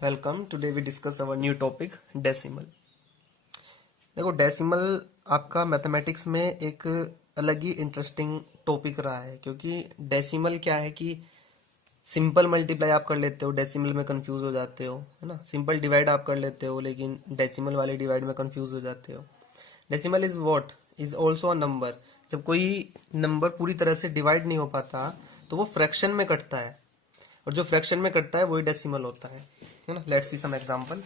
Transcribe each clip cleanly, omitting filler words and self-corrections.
Welcome. Today we discuss our new topic decimal. देखो, decimal आपका mathematics में एक अलग ही इंटरेस्टिंग टॉपिक रहा है, क्योंकि डेसिमल क्या है कि सिंपल मल्टीप्लाई आप कर लेते हो, डेसिमल में कंफ्यूज हो जाते हो, है ना। सिंपल डिवाइड आप कर लेते हो, लेकिन डेसिमल वाले डिवाइड में कंफ्यूज हो जाते हो। Decimal is what is also a number. जब कोई नंबर पूरी तरह से डिवाइड नहीं हो पाता तो वो फ्रैक्शन में कटता है, और जो फ्रैक्शन में कटता है वही डेसिमल होता है ना। Let's see some example.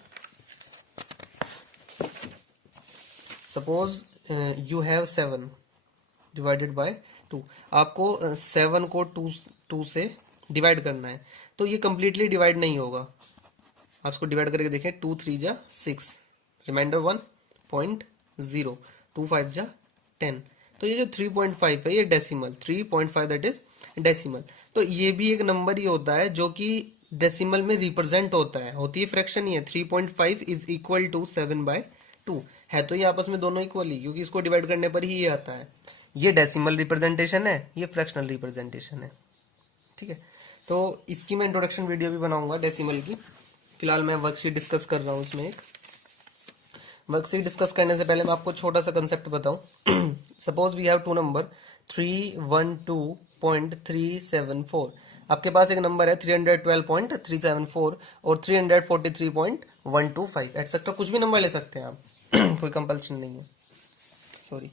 Suppose you have 7 divided by 2। आपको 7 को 2 से डिवाइड करना है, तो ये कंप्लीटली डिवाइड नहीं होगा। आप इसको डिवाइड करके देखें, 2 3 जा 6, रिमाइंडर 1.0, 2 5 जा 10। तो ये जो 3.5 है ये डेसिमल, 3.5 दैट इज डेसिमल। तो ये भी एक नंबर ही होता है जो कि डेसिमल में रिप्रेजेंट होता है, होती है फ्रैक्शन ही है। 3.5 इज इक्वल टू 7/2 है, तो ये आपस में दोनों इक्वल ही, क्योंकि इसको डिवाइड करने पर ही ये आता है। ये डेसिमल रिप्रेजेंटेशन है, ये फ्रैक्शनल रिप्रेजेंटेशन है। ठीक है, तो इसकी मैं इंट्रोडक्शन वीडियो भी बनाऊंगा डेसिमल की। फिलहाल मैं वर्कशीट डिस्कस कर रहा हूँ। उसमें एक वर्कशीट डिस्कस करने से पहले मैं आपको छोटा सा कंसेप्ट बताऊं। Suppose we have two number 312.374। आपके पास एक नंबर है 312.374 और 343.125 एटसेट्रा, कुछ भी नंबर ले सकते हैं आप। कोई कंपल्सन नहीं है। सॉरी,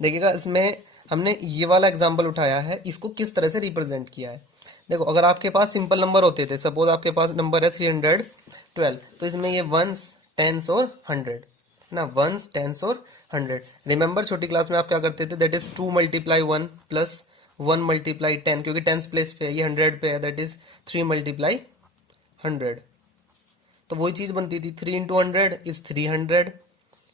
देखिएगा, इसमें हमने ये वाला एग्जांपल उठाया है, इसको किस तरह से रिप्रेजेंट किया है। देखो, अगर आपके पास सिंपल नंबर होते थे, सपोज आपके पास नंबर है 312, तो इसमें ये वंस, टेंस और 100 ना, वंस, टेंस और 100। रिमेंबर, छोटी क्लास में आप क्या करते थे, दैट इज 2 × 1 प्लस 1 × 10, क्योंकि टेंस प्लेस पे है, ये 100 पे है, दैट इज 3 × 100। तो वही चीज बनती थी, 3 × 100 इज 300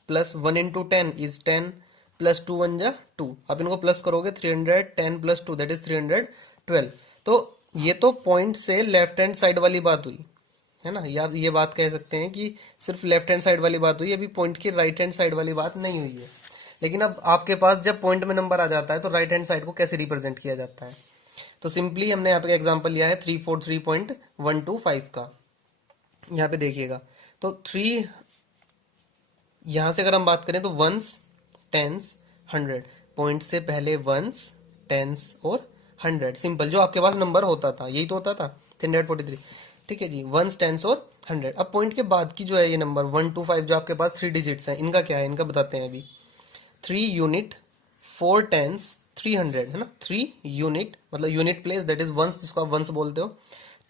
प्लस 1 × 10 इज 10 प्लस 2 1 जा 2। आप इनको प्लस करोगे, 310 प्लस 2 दैट इज 312। तो ये तो पॉइंट से लेफ्ट हैंड साइड वाली बात हुई, है ना। या ये बात कह सकते हैं कि सिर्फ लेफ्ट हैंड साइड वाली बात हुई, अभी पॉइंट की राइट हैंड साइड वाली बात नहीं हुई है। लेकिन अब आपके पास जब पॉइंट में नंबर आ जाता है तो राइट हैंड साइड को कैसे रिप्रेजेंट किया जाता है। तो सिंपली हमने यहाँ पे एग्जांपल लिया है 343.125 का। यहाँ पे देखिएगा, तो 3, यहां से अगर हम बात करें तो वंस, टेंस, 100, पॉइंट से पहले वंस, टेंस और 100, सिंपल जो आपके पास नंबर होता था यही तो होता था, 343। ठीक है जी, वंस, टेंस और 100। अब पॉइंट के बाद की जो है ये नंबर 125 जो आपके पास 3 डिजिट्स हैं, इनका क्या है, इनका बताते हैं अभी। 3 यूनिट 4 टेंस 300, है ना। 3 यूनिट मतलब unit place, that is ones, जिसको आप वंस बोलते हो।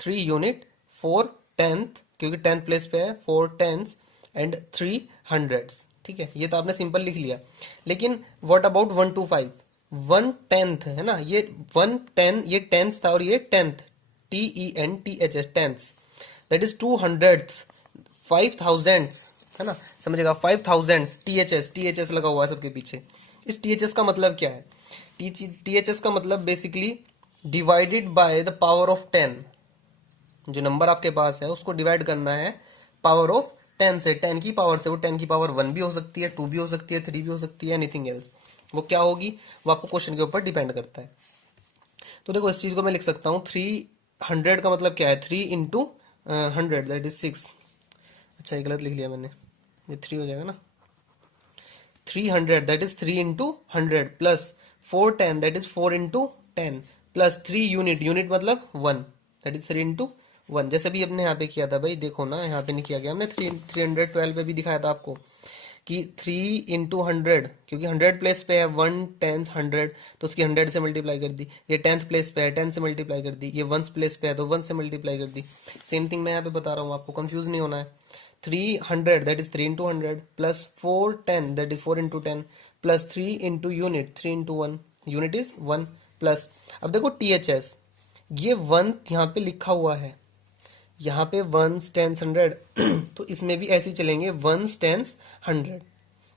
3 यूनिट 4 टेंथ, क्योंकि टेंथ प्लेस पे है, 4 टेंस एंड 3 हंड्रेड्स। ठीक है, ये तो आपने सिंपल लिख लिया। लेकिन व्हाट अबाउट 125, 1/10 है ना, ये 1/10, ये टेंस था और ये tenth, TENTHS, tens, that is 200, 5000, है ना, समझेगा, 5000, THS लगा हुआ है सबके पीछे। इस THS का मतलब क्या है, THS का मतलब basically divided by the power of 10। जो नंबर आपके पास है उसको डिवाइड करना है पावर ऑफ 10 से, 10 की पावर से। वो 10 की पावर 1 भी हो सकती है, 2 भी हो सकती है, 3 भी हो सकती है, एनीथिंग एल्स। वो क्या होगी, वो आपको क्वेश्चन के ऊपर डिपेंड करता है। तो देखो, इस चीज को मैं लिख सकता हूँ, 300 का मतलब क्या है, 3 × 100 दैट इज 6। अच्छा, ये गलत लिख लिया मैंने, ये 3 हो जाएगा ना। 300 that is 3 × 100 plus 410 that is 4 × 10 plus 3 unit, unit मतलब 1, दैट इज 3 × 1। जैसे भी अपने यहाँ पे किया था भाई, देखो ना, यहाँ पे नहीं किया गया हमने, 312 पे भी दिखाया था आपको कि 3 × 100, क्योंकि 100 प्लेस पे है, 1 10 100, तो उसकी 100 से मल्टीप्लाई कर दी। ये 10th प्लेस पे है, 10 से मल्टीप्लाई कर दी। ये 1 प्लेस पे है तो 1 से मल्टीप्लाई कर दी। सेम थिंग मैं यहाँ पे बता रहा हूँ, आपको कंफ्यूज नहीं होना है। 300 that is 3 × 100 plus 410 that is 4 × 10 plus 3 × unit, 3 × 1, unit is 1 plus. अब देखो THS, ये 1 यहाँ पे लिखा हुआ है, यहाँ पे 1 10 100, तो इसमें भी ऐसे ही चलेंगे, 1 10 100।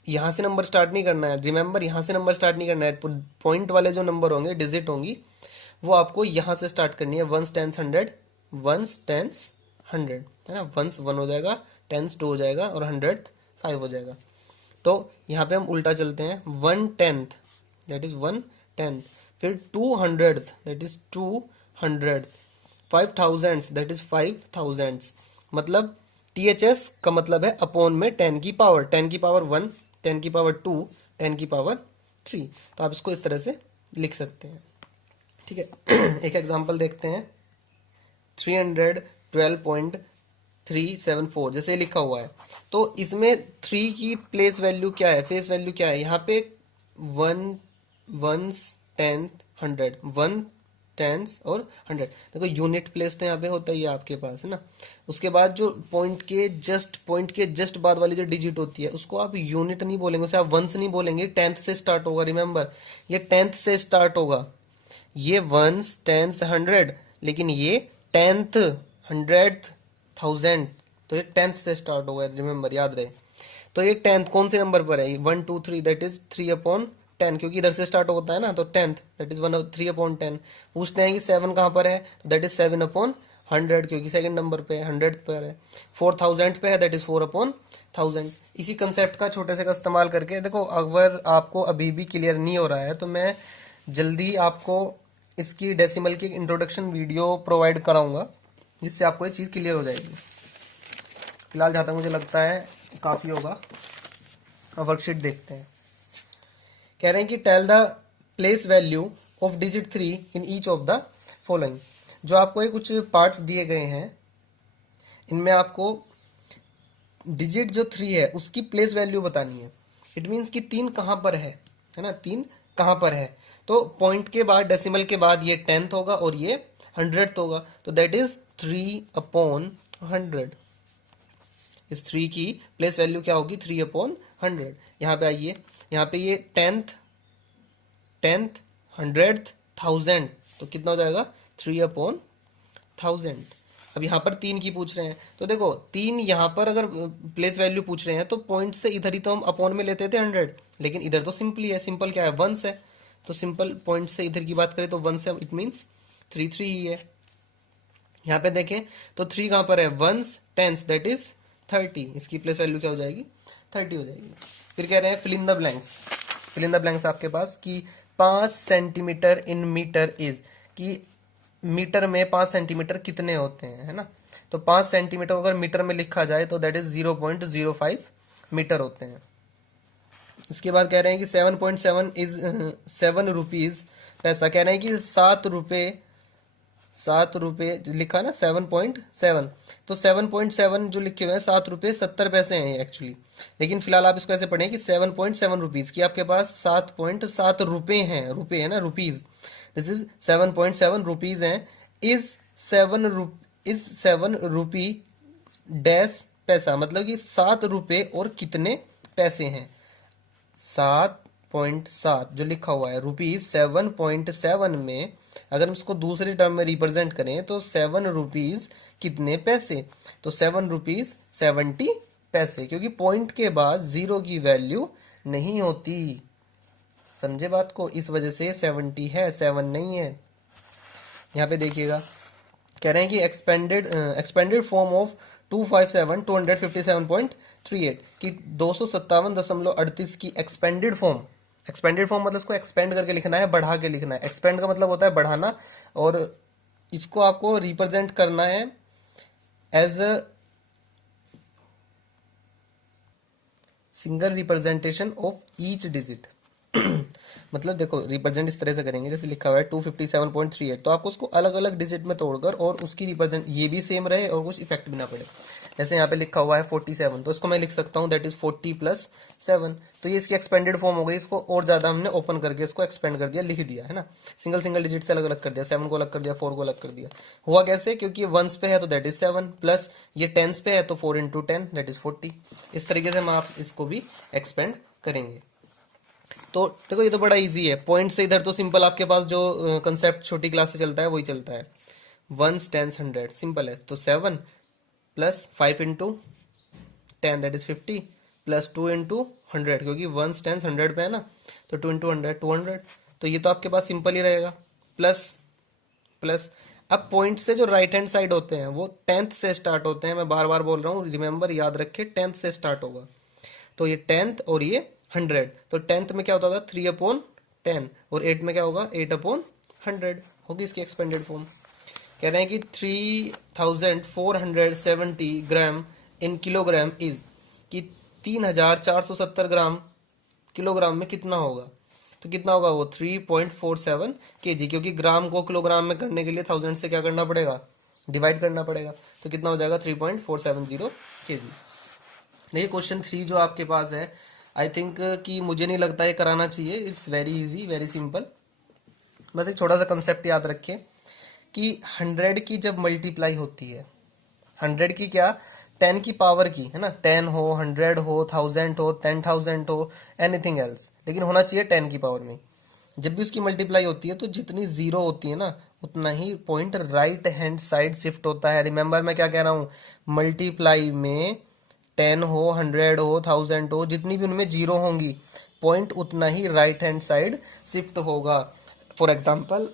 यहाँ से नंबर स्टार्ट नहीं करना है, रिमेंबर, यहाँ से नंबर स्टार्ट नहीं करना है। पॉइंट वाले जो नंबर होंगे, डिजिट होंगी, वो आपको यहाँ से स्टार्ट करनी है। 1 10 100, 1 10 100, है ना। 1 1 हो जाएगा, 10 2 हो जाएगा और 100 5 हो जाएगा। तो यहाँ पे हम उल्टा चलते हैं, 1/10 दैट इज 1/10, फिर 200 दैट इज 200, 5000 दैट इज 5000। मतलब THS का मतलब है अपॉन में 10 की पावर, 10 की पावर 1, 10 की पावर 2, 10 की पावर 3। तो आप इसको इस तरह से लिख सकते हैं। ठीक है, एक एग्जांपल देखते हैं। 312.374 जैसे लिखा हुआ है, तो इसमें 3 की प्लेस वैल्यू क्या है, फेस वैल्यू क्या है, यहाँ पे 1 वंस, टेंथ, 100, 1 टेंस और 100। देखो यूनिट प्लेस तो यहाँ पे होता ही है आपके पास, है ना। उसके बाद जो पॉइंट के जस्ट बाद वाली जो डिजिट होती है उसको आप यूनिट नहीं बोलेंगे, उसे आप वंस नहीं बोलेंगे, टेंथ से स्टार्ट होगा। रिमेंबर, ये टेंथ से स्टार्ट होगा, ये वंस, टेंस, 100, लेकिन ये टेंथ, 100th, 1000, तो ये टेंथ से स्टार्ट होगा। रिमेंबर, याद रहे। तो ये टेंथ कौन से नंबर पर है, 1 2 3, दैट इज 3/10, क्योंकि इधर से स्टार्ट होता है ना, तो टेंथ दैट इज 3/10। पूछते हैं कि 7 कहाँ पर है, तो दैट इज 7/100, क्योंकि सेकंड नंबर पे 100 पर है। 4000 पे है, दैट इज 4/1000। इसी कंसेप्ट का छोटे से का इस्तेमाल करके देखो, अगर आपको अभी भी क्लियर नहीं हो रहा है तो मैं जल्दी आपको इसकी डेसिमल की इंट्रोडक्शन वीडियो प्रोवाइड कराऊंगा, जिससे आपको ये चीज़ क्लियर हो जाएगी। फिलहाल जहाँ तक मुझे लगता है काफ़ी होगा। अब वर्कशीट देखते हैं। कह रहे हैं कि tell the place value of digit 3 in each of the following. जो आपको ये कुछ पार्ट्स दिए गए हैं, इनमें आपको डिजिट जो 3 है उसकी प्लेस वैल्यू बतानी है। इट मीन्स कि 3 कहाँ पर है ना, 3 कहाँ पर है। तो पॉइंट के बाद, डेसिमल के बाद ये 10th होगा और ये 100th होगा, तो दैट इज 3/100। इस 3 की प्लेस वैल्यू क्या होगी, 3/100। यहाँ पे आइए, यहाँ पे ये 10th, 100th, 1000, तो कितना हो जाएगा, 3/1000। अब यहाँ पर 3 की पूछ रहे हैं, तो देखो 3 यहाँ पर अगर प्लेस वैल्यू पूछ रहे हैं तो पॉइंट से इधर ही तो हम अपॉन में लेते थे 100, लेकिन इधर तो सिंपली है, सिंपल क्या है, वंस है, तो सिंपल पॉइंट से इधर की बात करें तो वंस है, इट मीन्स 3 ही है। यहाँ पे देखें तो 3 कहाँ पर है, वंस, टेंस, दैट इज 30, इसकी प्लेस वैल्यू क्या हो जाएगी, 30 हो जाएगी। फिर कह रहे हैं fill in the blanks. Fill in the blanks आपके पास कि 5 सेंटीमीटर इन मीटर इज, कि मीटर में 5 सेंटीमीटर कितने होते हैं, है ना। तो 5 सेंटीमीटर अगर मीटर में लिखा जाए तो दैट इज 0.05 मीटर होते हैं। इसके बाद कह रहे हैं कि 7.7 इज 7 रुपीज पैसा। कह रहे हैं कि 7 रुपये लिखा ना, 7.7, तो 7.7 जो लिखे हुए हैं, 7 रुपये 70 पैसे हैं एक्चुअली। लेकिन फिलहाल आप इसको ऐसे पढ़ें कि 7.7 रुपीज की आपके पास 7.7 रुपये हैं, रुपये है ना, रुपीज, दिस इज 7.7 रुपीज हैं। इज 7 रुपी डैश पैसा, मतलब कि 7 रुपये और कितने पैसे हैं। 7.7 जो लिखा हुआ है, रुपीज 7.7 में अगर हम इसको दूसरे टर्म में रिप्रेजेंट करें तो 7 रुपीज कितने पैसे, तो 7 रुपीज 70 पैसे, क्योंकि पॉइंट के बाद जीरो की वैल्यू नहीं होती। समझे बात को, इस वजह से 70 है, 7 नहीं है। यहाँ पे देखिएगा, कह रहे हैं कि एक्सपेंडेड फॉर्म ऑफ 257 की 257.38 की एक्सपेंडेड फॉर्म। एक्सपेंडेड फॉर्म मतलब इसको एक्सपेंड करके लिखना है, बढ़ा के लिखना है। एक्सपेंड का मतलब होता है बढ़ाना, और इसको आपको रिप्रेजेंट करना है as a single representation of each digit. मतलब देखो, रिप्रेजेंट इस तरह से करेंगे, जैसे लिखा हुआ है 257.38, तो आपको उसको अलग अलग डिजिट में तोड़कर और उसकी रिप्रेजेंट ये भी सेम रहे और कुछ इफेक्ट भी ना पड़े। जैसे यहाँ पे लिखा हुआ है 47, तो इसको मैं लिख सकता हूँ दैट इज 40 + 7, तो ये इसकी एक्सपेंडेड फॉर्म हो गई। इसको और ज्यादा हमने ओपन करके इसको एक्सपेंड कर दिया, लिख दिया, है ना। सिंगल सिंगल डिजिट से अलग अलग कर दिया, 7 को अलग कर दिया, 4 को अलग कर दिया। हुआ कैसे, क्योंकि वंस पे है तो दैट इज 7, प्लस ये टेंस पे है तो 4 × 10 दैट इज 40। इस तरीके से हम आप इसको भी एक्सपेंड करेंगे। तो देखो, ये तो बड़ा इजी है। पॉइंट से इधर तो सिंपल आपके पास जो कंसेप्ट छोटी क्लास से चलता है वही चलता है, वंस, टेंस, 100, सिंपल है। तो 7 + 5 × 10 दैट इज 50, प्लस 2 × 100, क्योंकि वंस, टेंस, 100 पे है ना, तो 2 × 100 200। तो ये तो आपके पास सिंपल ही रहेगा। प्लस प्लस अब पॉइंट से जो राइट हैंड साइड होते हैं वो 10th से स्टार्ट होते हैं। मैं बार बार बोल रहा हूँ, रिमेंबर, याद रखे, 10th से स्टार्ट होगा। तो ये 10th और ये 100, तो 10th में क्या होता था, 3/10, और 8 में क्या होगा, 8/100 होगी इसकी एक्सपेंडेड फॉर्म। कह रहे हैं कि 3470 ग्राम इन किलोग्राम इज, कि 3470 ग्राम किलोग्राम में कितना होगा, तो कितना होगा वो 3.47 kg, क्योंकि ग्राम को किलोग्राम में करने के लिए 1000 से क्या करना पड़ेगा, डिवाइड करना पड़ेगा, तो कितना हो जाएगा 3.470 kg। देखिए क्वेश्चन 3 जो आपके पास है, आई थिंक कि मुझे नहीं लगता ये कराना चाहिए, it's very easy, very simple. बस एक छोटा सा कंसेप्ट याद रखें कि 100 की जब मल्टीप्लाई होती है, 100 की क्या, 10 की पावर की, है ना, 10 हो, 100 हो, 1000 हो, 10,000 हो, एनीथिंग एल्स, लेकिन होना चाहिए 10 की पावर में। जब भी उसकी मल्टीप्लाई होती है तो जितनी जीरो होती है ना, उतना ही point right hand side shift होता है। रिमेंबर मैं क्या कह रहा हूँ, मल्टीप्लाई में 10 हो, 100 हो, 1000 हो, जितनी भी उनमें जीरो होंगी, पॉइंट उतना ही राइट हैंड साइड शिफ्ट होगा। फॉर एग्जाम्पल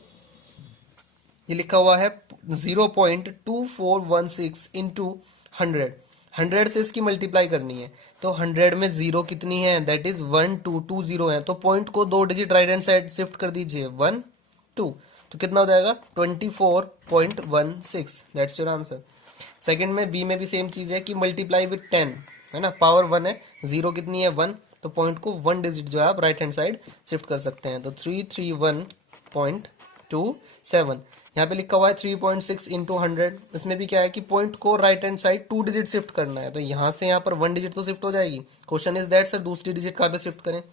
ये लिखा हुआ है 0.2416 इंटू 100, 100 से इसकी मल्टीप्लाई करनी है, तो 100 में जीरो कितनी है, दैट इज 1220 है, तो पॉइंट को 2 digit right hand side shift कर दीजिए 1 2, तो कितना हो जाएगा 24.16, दैट्स योर आंसर। सेकंड में बी में भी सेम चीज है कि मल्टीप्लाई विथ 10, है ना, पावर 1 है, जीरो कितनी है 1, तो पॉइंट को 1 डिजिट जो है आप राइट हैंड साइड शिफ्ट कर सकते हैं, तो 331.27। यहाँ पे लिखा हुआ है 3.6 इंटू 100, इसमें भी क्या है कि पॉइंट को right hand side 2 digit shift करना है, तो यहाँ से यहाँ पर 1 डिजिट तो शिफ्ट हो जाएगी। क्वेश्चन इज दैट सर दूसरी डिजिट कहाँ पे शिफ्ट करें।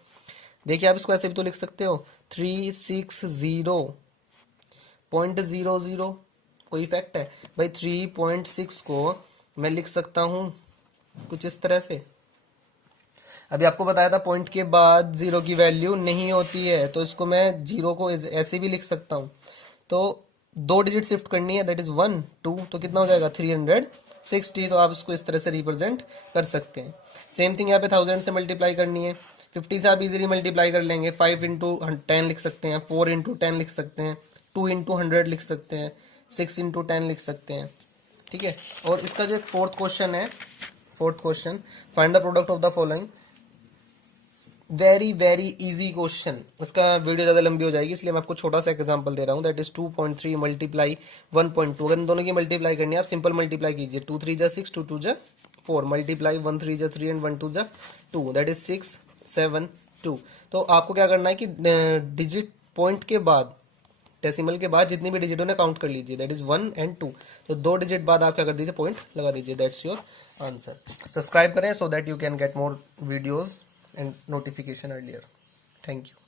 देखिए आप इसको ऐसे भी तो लिख सकते हो 360.00, कोई इफेक्ट है भाई। 3.6 को मैं लिख सकता हूँ कुछ इस तरह से, अभी आपको बताया था पॉइंट के बाद जीरो की वैल्यू नहीं होती है, तो इसको मैं जीरो को ऐसे भी लिख सकता हूँ, तो 2 डिजिट शिफ्ट करनी है, दैट इज 1 2, तो कितना हो जाएगा 360, तो आप इसको इस तरह से रिप्रेजेंट कर सकते हैं। सेम थिंग यहाँ पे 1000 से मल्टीप्लाई करनी है, 50 से आप इजीली मल्टीप्लाई कर लेंगे, 5 इंटू 10 लिख सकते हैं, 4 इंटू 10 लिख सकते हैं, 2 इंटू 100 लिख सकते हैं, 6 इंटू 10 लिख सकते हैं, ठीक है। और इसका जो एक फोर्थ क्वेश्चन है, fourth question, find the product of the following, very very easy question. इसका वीडियो ज़्यादा लंबी हो जाएगी, इसलिए मैं आपको छोटा सा एग्जांपल दे रहा हूँ, दैट इज 2.3 मल्टीप्लाई 1.2। अगर इन दोनों की मल्टीप्लाई करनी है, आप सिंपल मल्टीप्लाई कीजिए, 2 3 जा 6, 2 2 जा 4, मल्टीप्लाई 1 3 जा 3 एंड 1 2 जा 2, दैट इज 6 7 2। तो आपको क्या करना है कि डिजिट पॉइंट के बाद, डेसिमल के बाद जितनी भी डिजिट उन्हें काउंट कर लीजिए, दैट इज 1 एंड 2, तो 2 डिजिट बाद आप क्या कर दीजिए, पॉइंट लगा दीजिए, दैट्स योर आंसर। सब्सक्राइब करें so that you can get more videos and notification earlier. Thank you.